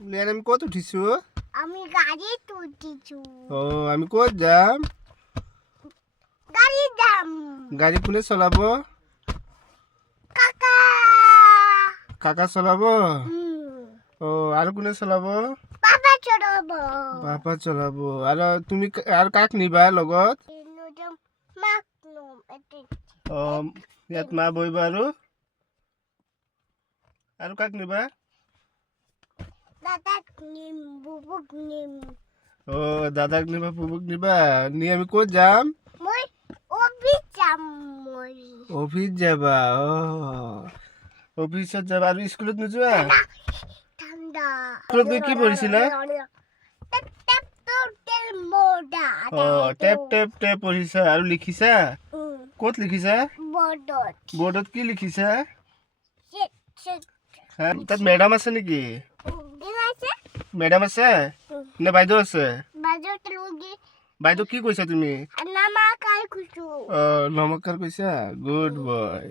লিয়ান আমি কত উঠিছো? আমি গাড়িতে উঠিছো। ও আমি কত যাম? গাড়ি যাম। গাড়ি কোনে চলাবো? কাকা। কাকা চলাবো? হুম। ও আর কোনে চলাবো? বাবা চড়াবো। বাবা চলাবো। আর তুমি আর কাক নিবা লগত? নতুন মাকনুম এটি। ও ইয়াত মা বইবা আৰু কাক নিবা? দাদাক নিম, বুবুক নিম। ও দাদাক নিবা, বুবুক নিবা। নি আমি ক'ত যাম? মই অফিস যাম মই। অফিস যাবা? ও অফিসত যাবা আৰু স্কুলত নোযোৱা? ঠাণ্ডা। স্কুলত গৈ কি পঢ়িছিলা? টেপ টেপ টোটেল মোডা। অ টেপ টেপ টেপ পঢ়িছা আৰু লিখিছা? ক'ত লিখিছা? বৰ্ডত। বৰ্ডত কি লিখিছা? Set set. হা তাত মেডাম আছে নেকি? দেখাইছে? মেডাম আছে নে বাইদেউ আছে? বাজত লগি বাইদেউ কি কৈছা তুমি? নামা কাই খুচু। নমস্কাৰ কৈছা? Good boy.